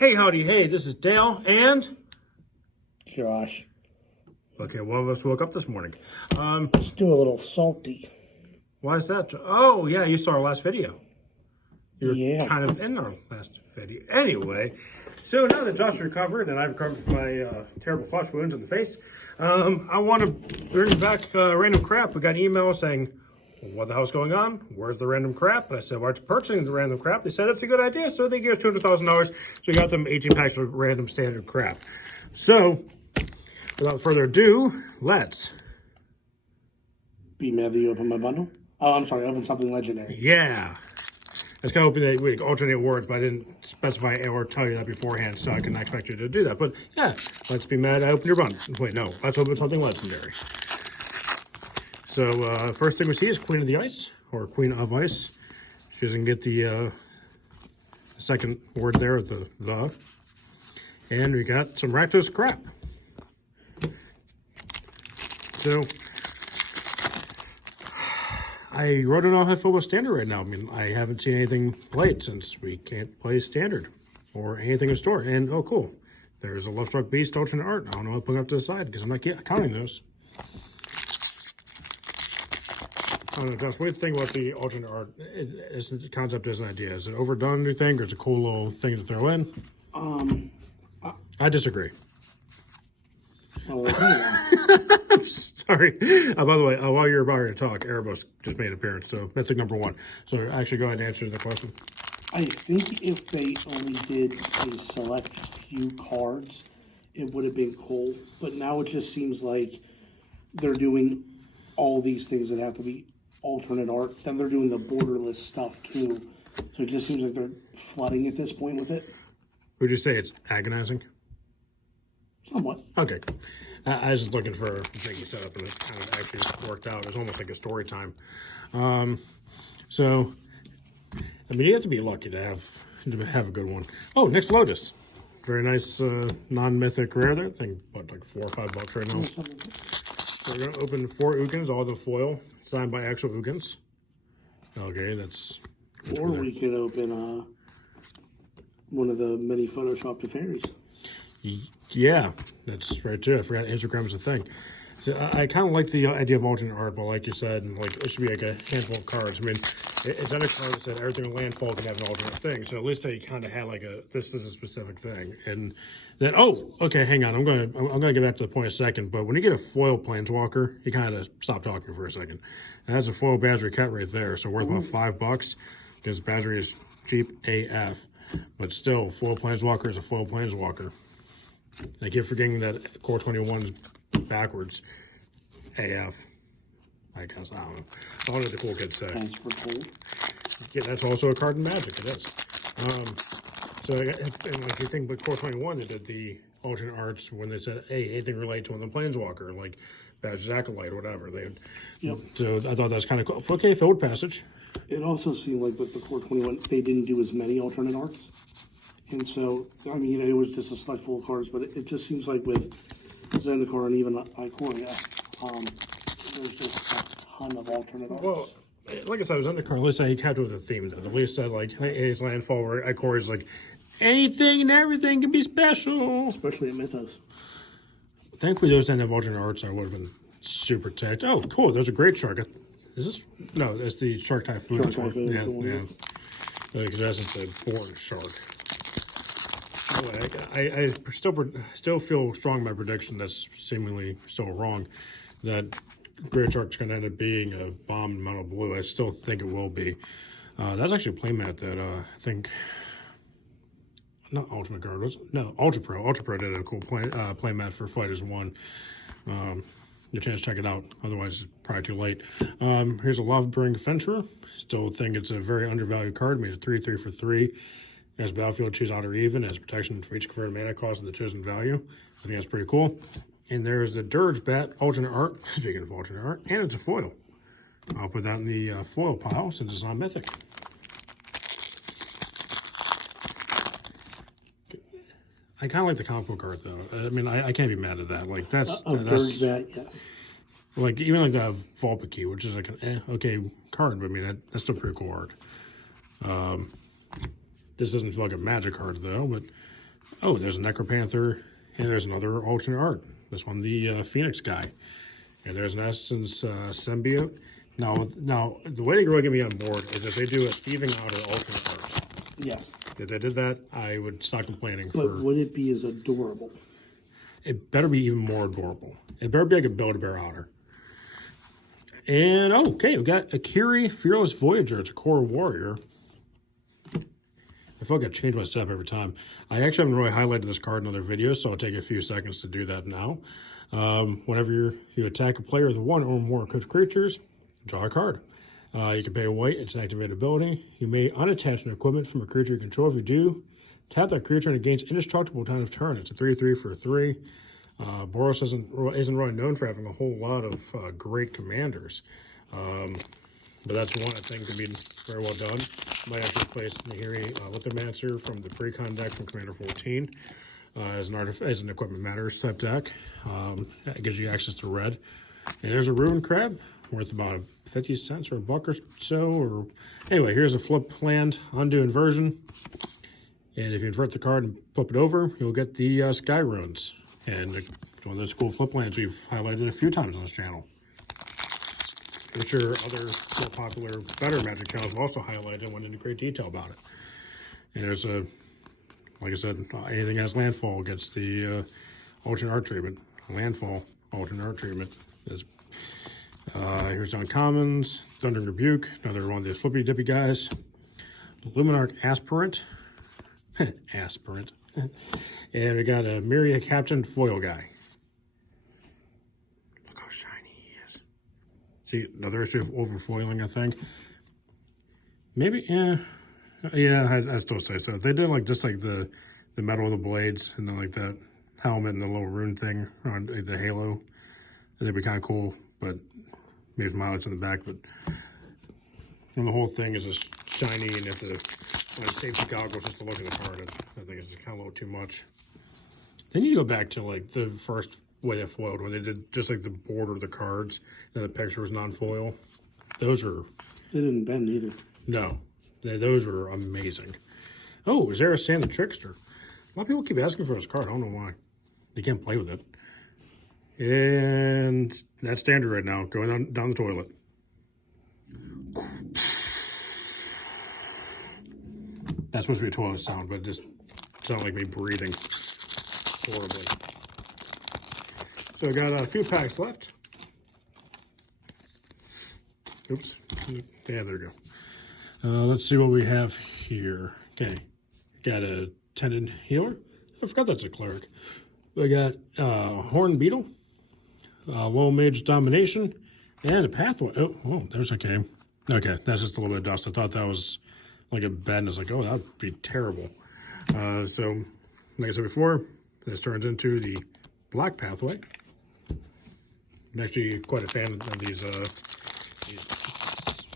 Hey, howdy, hey, this is Dale and Josh. Okay, one of us woke up this morning. Let's do a little salty. Why is that? Oh, yeah, you saw our last video. You were kind of in our last video. Anyway, so now that Josh recovered and I've recovered from my terrible flesh wounds in the face, I want to bring back random crap. We got email saying, what the hell's going on? Where's the random crap? And I said, why aren't you purchasing the random crap? They said, that's a good idea. So they gave us $200,000. So we got them 18 packs of random standard crap. So, without further ado, let's be mad that you opened my bundle. Oh, I'm sorry, open something legendary. Yeah. I was kind of hoping that we alternate words, but I didn't specify or tell you that beforehand, so I couldn't expect you to do that. But yeah, let's be mad I opened your bundle. Wait, no, let's open something legendary. So, first thing we see is Queen of the Ice, or Queen of Ice. She doesn't get the second word there, the. And we got some Rakdos crap. So, I wrote it on how I feel about standard right now. I mean, I haven't seen anything played since we can't play standard or anything in store. And, oh, cool. There's a Love Struck Beast alternate art. I don't know, I'll put it up to the side because I'm not counting those. I don't know, Josh, what do you think about the alternate art? The concept is an idea. Is it overdone, do you think, or is it a cool little thing to throw in? I disagree. Sorry. By the way, while you're about to talk, Erebus just made an appearance, so that's like number one. So actually, go ahead and answer the question. I think if they only did a select few cards, it would have been cool. But now it just seems like they're doing all these things that have to be alternate art. Then they're doing the borderless stuff too. So it just seems like they're flooding at this point with it. Would you say it's agonizing? Somewhat. Okay. I was just looking for a thing you set up and it kind of actually worked out. It was almost like a story time. So, I mean, you have to be lucky to have a good one. Oh, Nyx Lotus. Very nice non-mythic rare there. I think, what, like $4 or $5 right now. So we're going to open 4 Ugins, all the foil, signed by actual Ugins. Okay, that's or we can open one of the many Photoshopped fairies. Yeah, that's right too. I forgot Instagram is a thing. So I kind of like the idea of alternate art, but like you said, like it should be like a handful of cards. I mean, it's on a card that said everything in landfall can have an alternate thing. So at least they kind of had like this is a specific thing. And then okay, hang on, I'm gonna get back to the point in a second. But when you get a foil planeswalker, you kind of stop talking for a second. And that's a foil Badgery cat right there, so worth about $5 because Badgery is cheap AF. But still, foil planeswalker is a foil planeswalker. I keep forgetting that Core 21 is backwards. AF. I guess, I don't know. I don't know what the cool kids say. Thanks for cool. Yeah, that's also a card in Magic. It is. So, and like you think with Core 21, they did the alternate arts when they said, hey, anything related to one of the Planeswalker, like Badger's Acolyte or whatever. Yep. So I thought that was kind of cool. Okay, Forward Passage. It also seemed like with the Core 21, they didn't do as many alternate arts. And so, I mean, you know, it was just a select full of cards, but it just seems like with Zendikar and even Ikoria, there's just a ton of alternate arts. Well, like I said, it was Zendikar. At least I kept it with a theme. At least said, like, hey, it's landfall, where Ikoria is like, anything and everything can be special. Especially at Mythos. Thankfully, those didn't have alternate arts. I would have been super ticked. Oh, cool. There's a great shark. Is this? No, it's the Shark Typhoon. Shark Typhoon. Yeah. Because that's the born shark. I still feel strong in my prediction that's seemingly still wrong, that Great Shark's going to end up being a bomb in mono blue. I still think it will be. That's actually a playmat that I think, not Ultimate Guard, no, Ultra Pro did a cool playmat for Fighters 1. Your chance to check it out, otherwise it's probably too late. Here's a Lava Bring Venturer. Still think it's a very undervalued card, made a 3/3 for 3. As battlefield, choose odd or even as protection for each converted mana cost of the chosen value. I think that's pretty cool. And there's the Dirge Bat alternate art. Speaking of alternate art, and it's a foil. I'll put that in the foil pile since it's not mythic. I kind of like the comic book art though. I mean, I can't be mad at that. Like that's Dirge Bat, yeah. Like even like the Volpiki, which is like an okay card, but I mean that's still pretty cool art. This doesn't feel like a Magic card though, but Oh, there's a Necropanther, and there's another alternate art. This one, the Phoenix guy. And there's an Essence Symbiote. Now, the way to really get me on board is if they do a thieving out or alternate art. Yes. If they did that, I would stop complaining. But would it be as adorable? It better be even more adorable. It better be like a Build-A-Bear otter. And, okay, we've got Akiri, Fearless Voyager. It's a core warrior. I feel like I change my step every time. I actually haven't really highlighted this card in other videos, so I'll take a few seconds to do that now. Whenever you attack a player with one or more equipped creatures, draw a card. You can pay a white. It's an activated ability. You may unattach an equipment from a creature you control. If you do, tap that creature and it gains indestructible time of turn. It's a 3/3 for a 3. Boros isn't really known for having a whole lot of great commanders. But that's one I think could be very well done. Might actually replace Nahiri Lithomancer from the pre-con deck from Commander 14 as an equipment matters type deck. It gives you access to red. And there's a Ruin Crab worth about 50 cents or a buck or so. Or anyway, here's a flip land, undo inversion. And if you invert the card and flip it over, you'll get the Sky Ruins. And it's one of those cool flip lands we've highlighted a few times on this channel. I'm sure other more popular, better Magic channels will also highlight it and went into great detail about it. And there's a, like I said, anything that has landfall gets the alternate art treatment. Landfall, alternate art treatment. Here's Uncommons, Thunder Rebuke, another one of these flippy dippy guys. Luminarch Aspirant. Aspirant. And we got a Myria Captain Foil guy. Look how shiny he is. See, another issue of overfoiling, I think. Maybe, yeah, I still say so. If they did like just like the metal of the blades and then like that helmet and the little rune thing on the halo, that'd be kind of cool. But maybe some highlights in the back. But when the whole thing is just shiny and if the safety goggles just to look at the card, I think it's just kind of a little too much. Then you go back to like the first way they foiled when they did just like the border of the cards and the picture was non-foil. Those are... They didn't bend either. No. Those were amazing. Oh, is there a Sand the Trickster? A lot of people keep asking for this card. I don't know why. They can't play with it. And that's standard right now, going down the toilet. That's supposed to be a toilet sound, but it just sounded like me breathing horribly. So I got a few packs left. Oops. Yeah, there we go. Let's see what we have here. Okay. Got a Tendon Healer. I forgot that's a cleric. We got Horn Beetle, Low Mage Domination, and a Pathway. Oh, there's okay. Okay, that's just a little bit of dust. I thought that was like a bend. I was like, oh, that would be terrible. So, like I said before, this turns into the Black Pathway. I'm actually quite a fan of these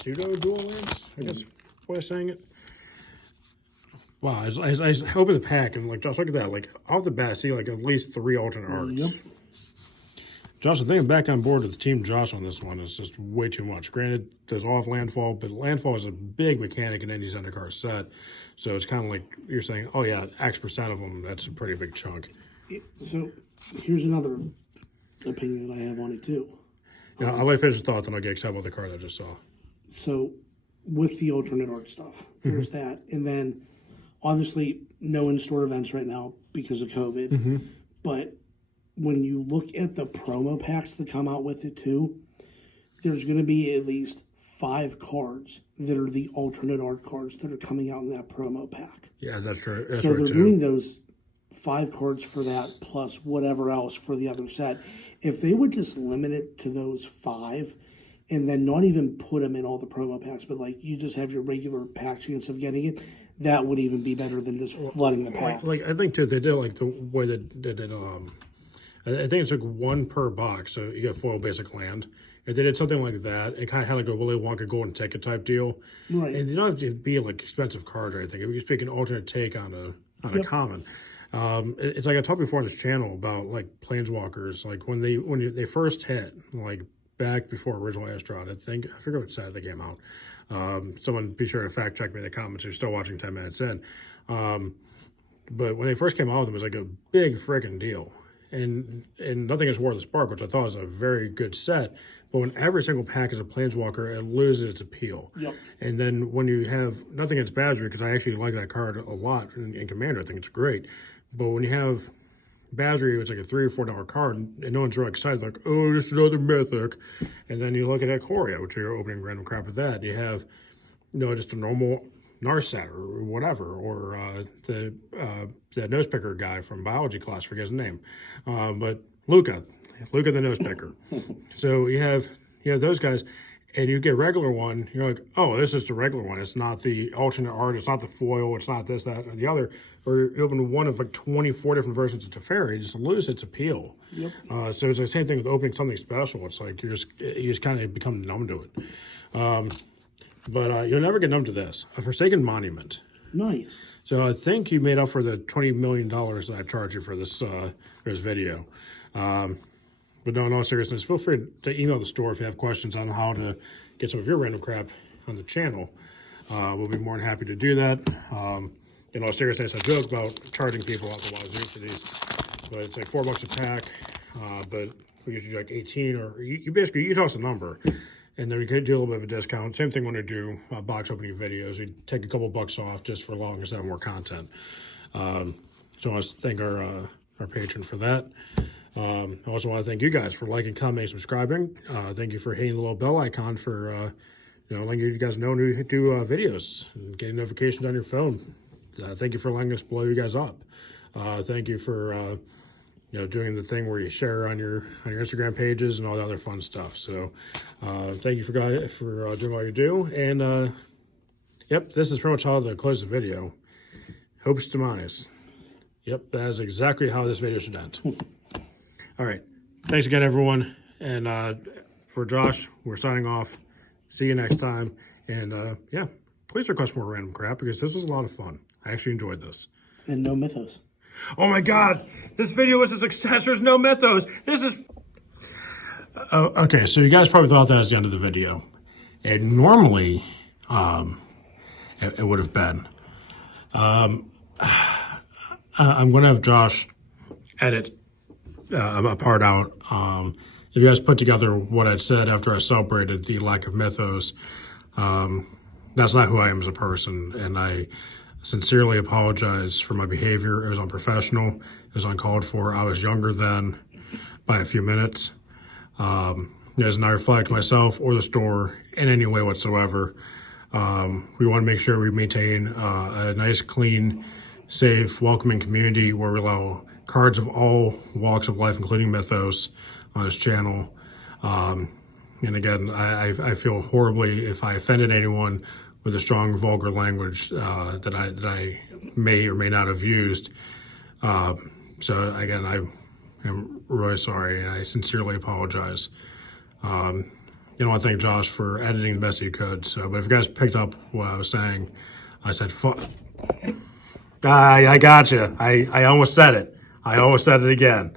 pseudo-dual lands, I guess, way of saying it. Wow, I open the pack and like, Josh, look at that. Like, off the bat, I see like at least 3 alternate arts. Yep. Josh, I think I'm back on board with the Team Josh on this one. It's just way too much. Granted, there's off landfall, but landfall is a big mechanic in any Zendikar set. So it's kind of like you're saying, oh yeah, X% of them, that's a pretty big chunk. So here's another opinion that I have on it too. Yeah, I'll let you finish the thought, then I'll get excited about the card I just saw. So with the alternate art stuff, there's that. And then obviously no in-store events right now because of COVID. But when you look at the promo packs that come out with it too, there's going to be at least 5 cards that are the alternate art cards that are coming out in that promo pack. Yeah, that's true. That's so right they're too. doing those 5 cards for that plus whatever else for the other set. If they would just limit it to those 5 and then not even put them in all the promo packs, but like you just have your regular pack chance of getting it, that would even be better than just flooding the packs. Like I think too, they did like the way that they did. I think it took 1 per box, so you get foil basic land. If they did something like that, it kind of had like a Willy Wonka golden ticket type deal. Right. And you don't have to be like expensive cards or anything. If you just pick an alternate take on a common. It's like I talked before on this channel about like Planeswalkers, like when they first hit, like back before original Astrod, I forget what set they came out. Someone be sure to fact check me in the comments. You're still watching 10 minutes in. But when they first came out with them, it was like a big freaking deal. And nothing is War of the Spark, which I thought was a very good set. But when every single pack is a Planeswalker, it loses its appeal. Yep. And then when you have nothing against Basri, because I actually like that card a lot in Commander, I think it's great. But when you have Basri, it's like a $3 or $4 card, and no one's really excited, like, oh, this is another Mythic. And then you look at Ikoria, which you're opening random crap with that. You have, just a normal Narset or whatever, or the nose picker guy from biology class, forget his name, but Luca the nose picker. So you have those guys, and you get a regular one. You're like, oh, this is the regular one. It's not the alternate art. It's not the foil. It's not this, that, or the other. Or you open one of like 24 different versions of Teferi, just lose its appeal. Yep. So it's the same thing with opening something special. It's like you just kind of become numb to it. But you'll never get numb to this. A Forsaken Monument. Nice. So I think you made up for the $20 million that I charged you for this video. But no, in all seriousness, feel free to email the store if you have questions on how to get some of your random crap on the channel. We'll be more than happy to do that. In all seriousness, I joke about charging people out the wazoo for these, but it's like $4 a pack. But we usually do like 18, or you basically, you toss a number. And then we could do a little bit of a discount. Same thing when we do box opening videos. We take a couple bucks off just for long as to have more content. So I want to thank our patron for that. I also want to thank you guys for liking, commenting, subscribing. Thank you for hitting the little bell icon for letting you guys know when we do videos and getting notifications on your phone. Thank you for letting us blow you guys up. Thank you for doing the thing where you share on your Instagram pages and all the other fun stuff. So thank you for doing all you do. And yep, this is pretty much how to close the video. Hopes demise. Yep, that is exactly how this video should end. All right. Thanks again, everyone. And for Josh, we're signing off. See you next time. And yeah, please request more random crap because this is a lot of fun. I actually enjoyed this. And no mythos. Oh my God, this video was a success. There's no mythos. This is... okay, so you guys probably thought that was the end of the video. And normally, it would have been. I'm going to have Josh edit a part out. If you guys put together what I'd said after I celebrated the lack of mythos, that's not who I am as a person, and I sincerely apologize for my behavior. It was unprofessional. It was uncalled for. I was younger then by a few minutes. It does not reflect myself or the store in any way whatsoever. We want to make sure we maintain a nice, clean, safe, welcoming community where we allow cards of all walks of life, including mythos, on this channel. And again, I feel horribly if I offended anyone with a strong, vulgar language that I may or may not have used. So again, I am really sorry, and I sincerely apologize. I want to thank Josh for editing the best he could. So, but if you guys picked up what I was saying, I said, fuck. I got you. I almost said it. I almost said it again.